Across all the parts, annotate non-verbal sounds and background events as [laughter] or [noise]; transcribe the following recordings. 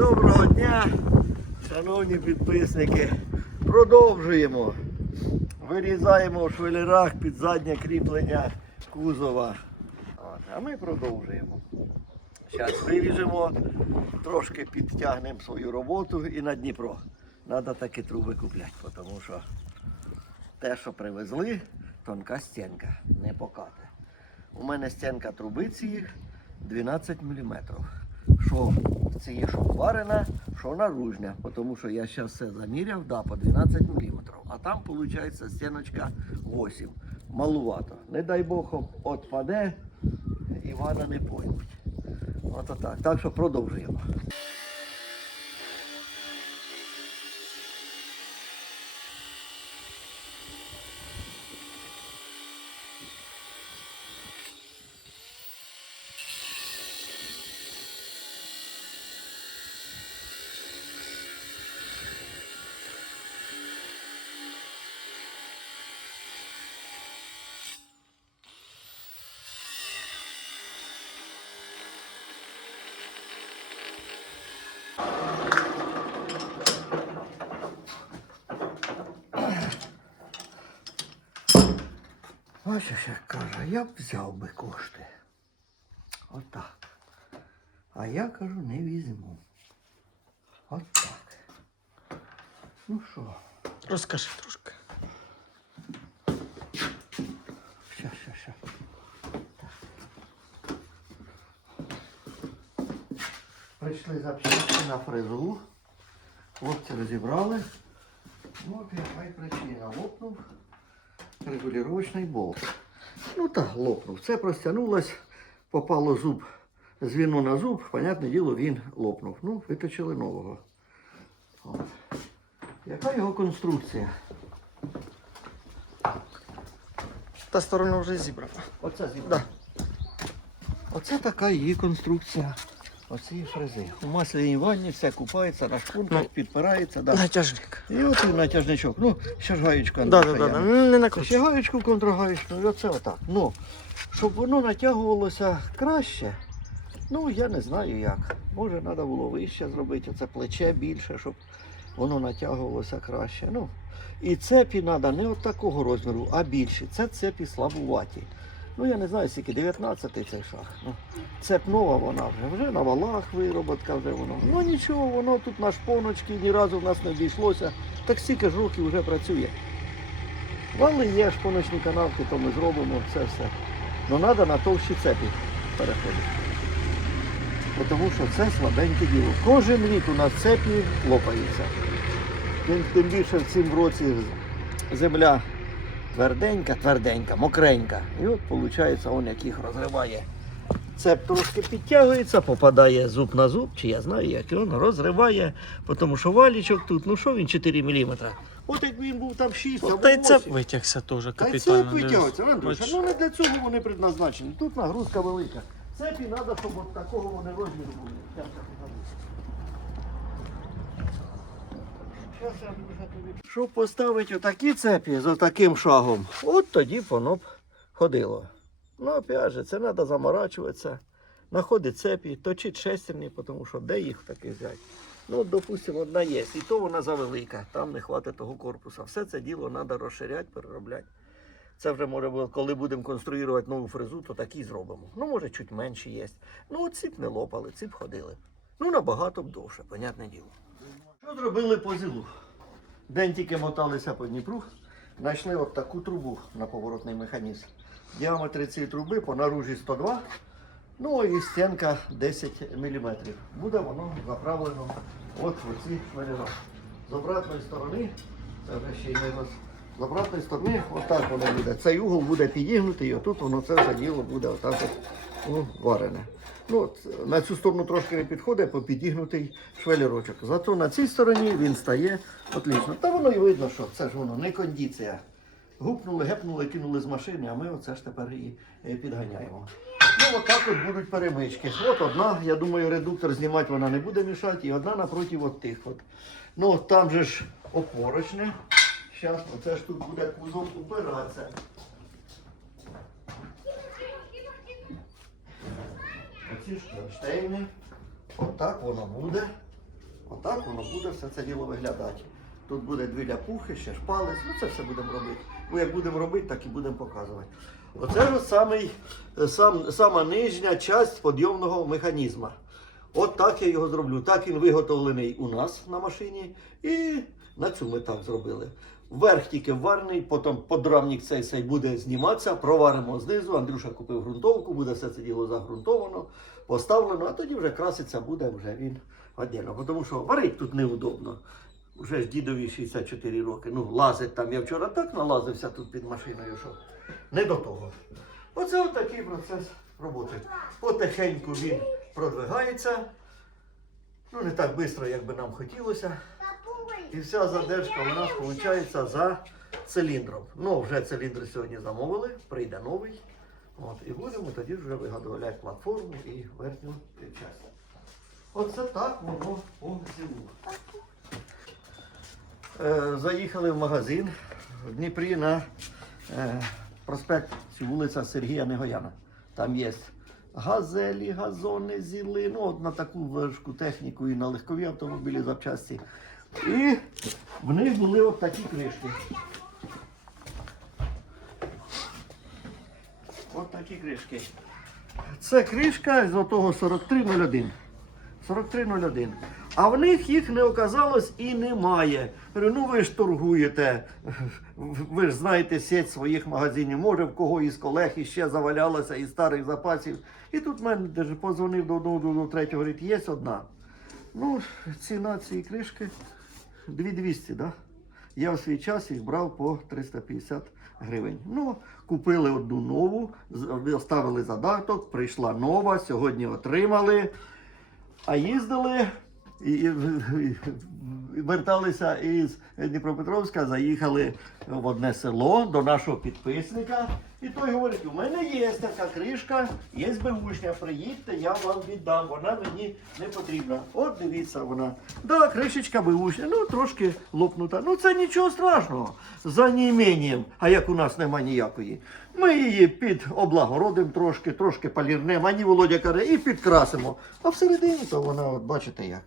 Доброго дня, шановні підписники. Продовжуємо. Вирізаємо в швелерах під заднє кріплення кузова. А ми продовжуємо. Зараз виріжемо, трошки підтягнемо свою роботу і на Дніпро. Треба такі труби купляти, тому що те, що привезли, тонка стінка, не покате. У мене стінка труби цієї 12 мм. Що цієї що варена, що наружня, тому що я зараз все заміряв, да, по 12 мм. А там виходить стіночка 8. Малувато. Не дай Бог отпаде, Івана не поймуть. Ото так. Так що продовжуємо. Бачиш, як каже, я б взяв би кошти. Отак. А я кажу, не візьму. Отак. Ну що, Розкажи трошки. ща, ща, ща. Прийшли запчасти на фрезу. Хлопці розібрали. Ну, от яка й причина. Лопнув регулювачний болт. Ну так, лопнув. Це простягнулось, попало зуб з віну на зуб, понятне діло, він лопнув. Ну, виточили нового. От. Яка його конструкція? Та сторона вже зібрана. Оце зібрано. Да. Оце така її конструкція. Оцієї фрези. У масляній ванні все купається на шпунках, Ну. підпирається. Да. Натяжник. І от і натяжничок. Ну, ще ж гаєчка Да, да, да, да. Не Ще накручуй. гаєчку контргаєчну, і оце отак. Ну, щоб воно натягувалося краще, ну я не знаю як. Може, треба було вище зробити, це плече більше, щоб воно натягувалося краще. Ну, і цепі треба не от такого розміру, а більші. Це цепі слабуваті. Ну, я не знаю, скільки 19-й цей шах. Ну, цеп нова вона вже, вже на валах вироботка вже воно. Ну нічого, воно тут на шпоночки ні разу в нас не обійшлося. Так стільки ж років вже працює. Вали є шпоночні канавки, то ми зробимо це все. Ну треба на товщі цепі переходити. Тому що це слабеньке діло. Кожен рік у нас цепі лопаються. Тим більше в цім році земля тверденька, тверденька, мокренька. І от виходить, он як їх розриває. Цеп трошки підтягується, попадає зуб на зуб, чи я знаю, як і він розриває, тому що валічок тут, ну що він 4 мм. От як він був там 6 або та й 8. цеп витягся теж Та й капітально. витягується. Андрюша, ну не для цього вони предназначені. Тут нагрузка велика. Цепі треба, щоб от такого вони розміру були я покажу. Щас я, Андрюша, тобі- Щоб поставити отакі цепі з отаким шагом, от тоді б воно б ходило. Ну, опять же, це треба заморачуватися, знаходити цепі, точити шестерні, тому що де їх таки взяти. Ну, допустимо, одна є, і то вона завелика, там не хватить того корпуса. Все це діло треба розширяти, переробляти. Це вже може коли будемо конструювати нову фрезу, то такі зробимо. Ну, може, чуть менші є. Ну, от ці б не лопали, ці б ходили. Ну, набагато б довше, понятне діло. Що зробили по зілу? День тільки моталися по Дніпру, знайшли от таку трубу на поворотний механізм. Діаметр цієї труби по наружі 102, ну і стінка 10 мм. Буде воно заправлено от в оці швелера. З обратної сторони, це вже ще й не роз. З обратної сторони отак воно буде. Цей угол буде підігнутий, і отут воно це все діло буде отак от, ну, варене. Ну, на цю сторону трошки не підходить, по підігнутий швелерочок. Зато на цій стороні він стає отлично. Та воно і видно, що це ж воно не кондиція. Гупнули, гепнули, кинули з машини, а ми оце ж тепер і підганяємо. Ну, отак от будуть перемички. От одна, я думаю, редуктор знімати вона не буде мішати, і одна напроти от тих. От. Ну, там же ж опорочне. Зараз оце ж тут буде кузов упиратися. Оці ж кронштейни. Отак воно буде. Отак воно буде все це діло виглядати. Тут буде дві ляпухи, ще шпалець, ну це все будемо робити. Бо як будемо робити, так і будемо показувати. Оце ж самий, е, сам, сама нижня часть підйомного механізму. От так я його зроблю. Так він виготовлений у нас на машині. І на цю ми так зробили. Верх тільки варний, потім подрамник цей цей буде зніматися, проваримо знизу. Андрюша купив ґрунтовку, буде все це діло загрунтовано, поставлено, а тоді вже краситься буде вже він віддільно. Тому що варить тут неудобно. Уже ж дідові 64 роки. Ну, лазить там. Я вчора так налазився тут під машиною, що не до того. Оце такий процес роботи. Потихеньку він продвигається. Ну, не так швидко, як би нам хотілося. І вся задержка у нас виходить за циліндром. Ну, вже циліндр сьогодні замовили, прийде новий. От, і будемо тоді вже виготовляти платформу і верхню частину. Оце так воно зиму. Е, заїхали в магазин в Дніпрі на е, проспект вулиця Сергія Негояна. Там є газелі, газони, зіли, ну от на таку важку техніку і на легкові автомобілі запчасті. І в них були от такі кришки. От такі кришки. Це кришка з отого 4301. 4301. А в них їх не оказалось і немає. Ну ви ж торгуєте, ви ж знаєте сеть своїх магазинів. Може в кого із колег іще завалялося із старих запасів. І тут мене позвонив до одного до третього, говорить, є одна. Ну, ціна цієї кришки 2200, да? Я в свій час їх брав по 350 гривень. Ну, купили одну нову, з- оставили задаток, прийшла нова, сьогодні отримали. А їздили і, і, і верталися із Дніпропетровська, заїхали в одне село до нашого підписника. І той говорить: у мене є така кришка, є беушня, приїдьте, я вам віддам. Вона мені не потрібна. От дивіться вона. Да, кришечка беушня, ну трошки лопнута. Ну це нічого страшного. За неіменням, а як у нас нема ніякої. Ми її під облагородимо трошки, трошки полірнемо, ані Володя каже, і підкрасимо. А всередині то вона, от бачите як.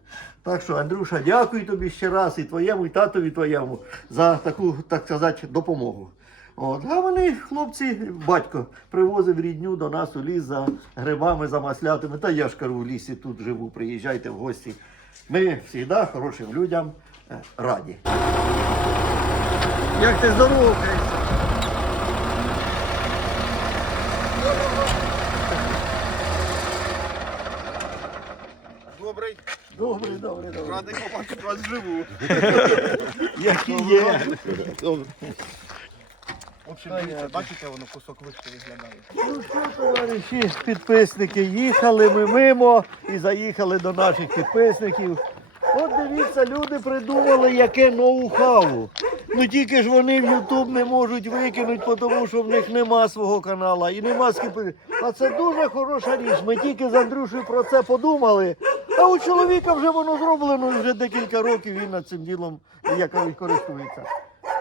Так що, Андрюша, дякую тобі ще раз і твоєму, і татові твоєму за таку, так сказати, допомогу. От. А вони, хлопці, батько привозив рідню до нас у ліс за грибами, за маслятами. Та я ж кажу, в лісі тут живу, приїжджайте в гості. Ми завжди хорошим людям е, раді. Як ти здоровкаєшся? Добрий, Добре, добре, добре. радий побачити вас живу. Які є. [laughs] В общем, бачите, воно кусок вишки виглядає. Ну що, товариші, підписники, їхали ми мимо і заїхали до наших підписників. От дивіться, люди придумали, яке ноу-хау. Ну тільки ж вони в Ютуб не можуть викинути, тому що в них нема свого канала і нема скипи. А це дуже хороша річ. Ми тільки з Андрюшею про це подумали. А у чоловіка вже воно зроблено вже декілька років він над цим ділом як користується.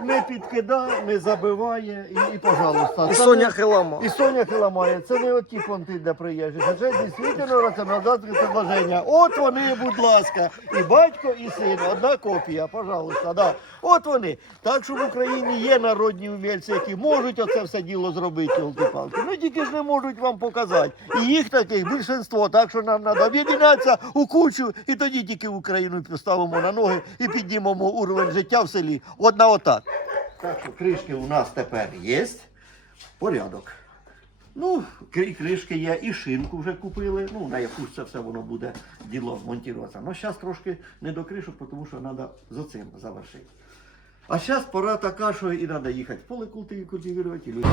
Не підкидає, не забиває і, і пожалуйста. І Це Соня не- Хилама. і Соня ламає. Це не оті понти для приїжджих. а Це дійсно раціональне предложення. От вони, будь ласка, і батько, і син. Одна копія, пожалуйста. Да. От вони. Так що в Україні є народні умільці, які можуть оце все діло зробити, йолки-палки. Ну тільки ж не можуть вам показати. І їх таких більшинство. Так що нам треба об'єднатися у кучу, і тоді тільки Україну поставимо на ноги і піднімемо уровень життя в селі. Одна отак. Так що кришки у нас тепер є. Порядок. Ну, кришки є, і шинку вже купили. Ну, на яку це все воно буде діло монтуватися. Ну, зараз трошки не до кришок, тому що треба за цим завершити. А зараз пора така, що і треба їхати в поле культи- культивувати. і люди.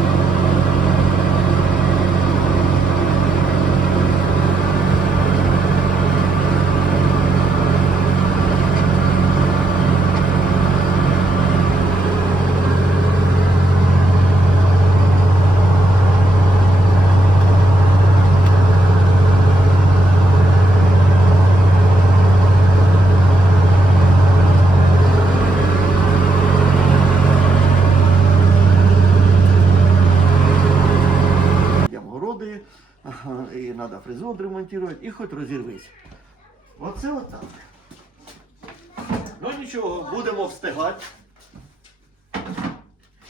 Треба ремонтувати, і хоч розірвись. Оце отак. Ну нічого, будемо встигати.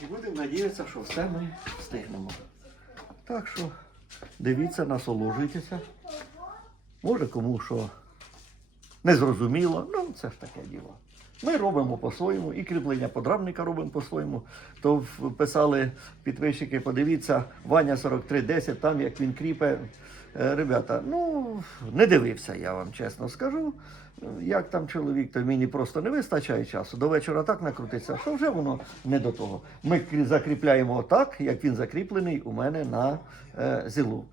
І будемо надіятися, що все ми встигнемо. Так що дивіться, насолоджуйтеся. Може кому що не зрозуміло, ну це ж таке діло. Ми робимо по-своєму, і кріплення подрамника робимо по-своєму. То писали підписчики, подивіться, Ваня 4310, там як він кріпе. Е, Ребята, ну не дивився, я вам чесно скажу. Як там чоловік, то мені просто не вистачає часу. До вечора так накрутиться, що вже воно не до того. Ми закріпляємо так, як він закріплений у мене на е, зілу.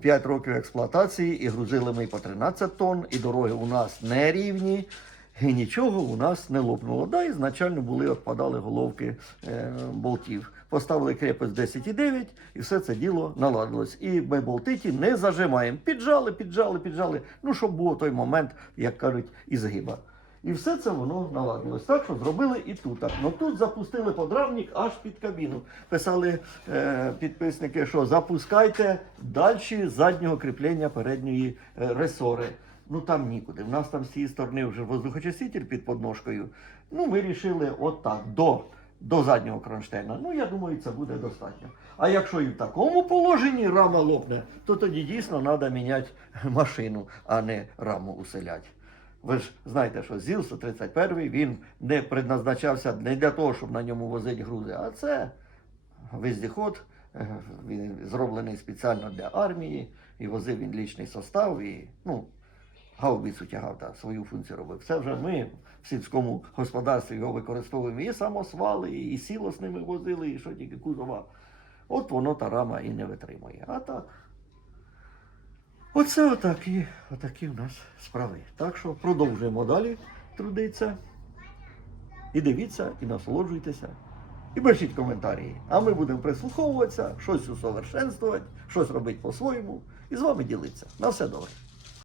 5 років експлуатації і грузили ми по 13 тонн, і дороги у нас не рівні. І нічого у нас не лопнуло. Да, ізначально були, відпадали головки е, болтів. Поставили крепость 10,9 і все це діло наладилось. І ми болтиті не зажимаємо. Піджали, піджали, піджали. Ну, щоб був той момент, як кажуть, і згиба. І все це воно наладилось. Так що зробили і тут. Ну тут запустили подрамник аж під кабіну. Писали е, підписники, що запускайте далі заднього кріплення передньої е, ресори. Ну там нікуди. У нас там з цієї сторони вже воздухочиститель під подножкою. Ну, ми вирішили отак, до, до заднього кронштейна. Ну, я думаю, це буде достатньо. А якщо і в такому положенні рама лопне, то тоді дійсно треба міняти машину, а не раму уселяти. Ви ж знаєте, що ЗІЛ 131 він не предназначався не для того, щоб на ньому возити грузи, а це вездеход, е, він зроблений спеціально для армії, і возив він лічний состав, і ну, гаубицю тягав та свою функцію робив. Це вже ми в сільському господарстві його використовуємо і самосвали, і сіло з ними возили, і що тільки кузова. От воно та рама і не витримує. А так. Оце отакі, отакі у нас справи. Так що продовжуємо далі трудитися. І дивіться, і насолоджуйтеся. І пишіть коментарі. А ми будемо прислуховуватися, щось усовершенствувати, щось робити по-своєму і з вами ділитися. На все добре.